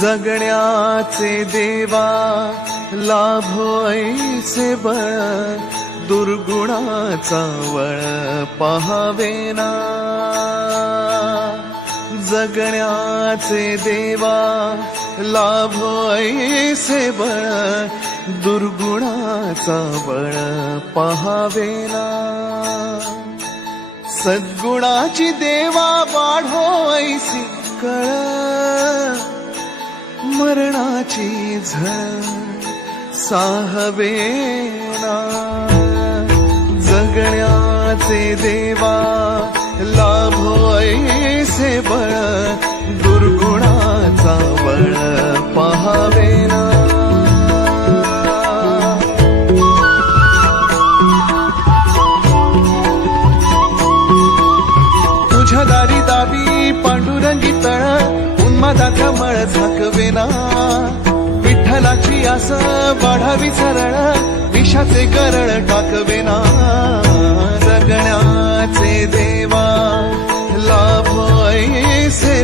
जगण्याचे देवा लाभो ऐसे बळ, दुर्गुणाचा वळ पहावेना। जगण्याचे देवा लाभो ऐसे बळ, दुर्गुणाचा बळ पहावेना। सद्गुणाची देवा वाढो ऐसी कळ, मरणाची झळ साहवेना। जगण्याचे देवा लाभो ऐसे बळ, दुर्गुणाचा बळ पहावेना। तुझ्या दारी दावी पांडुरंगी तळ, उन्मादाचा मळ झाकवेना। विठ्ठलाची आस वाढावी सरळ, विषाचे करळ टाकवेना।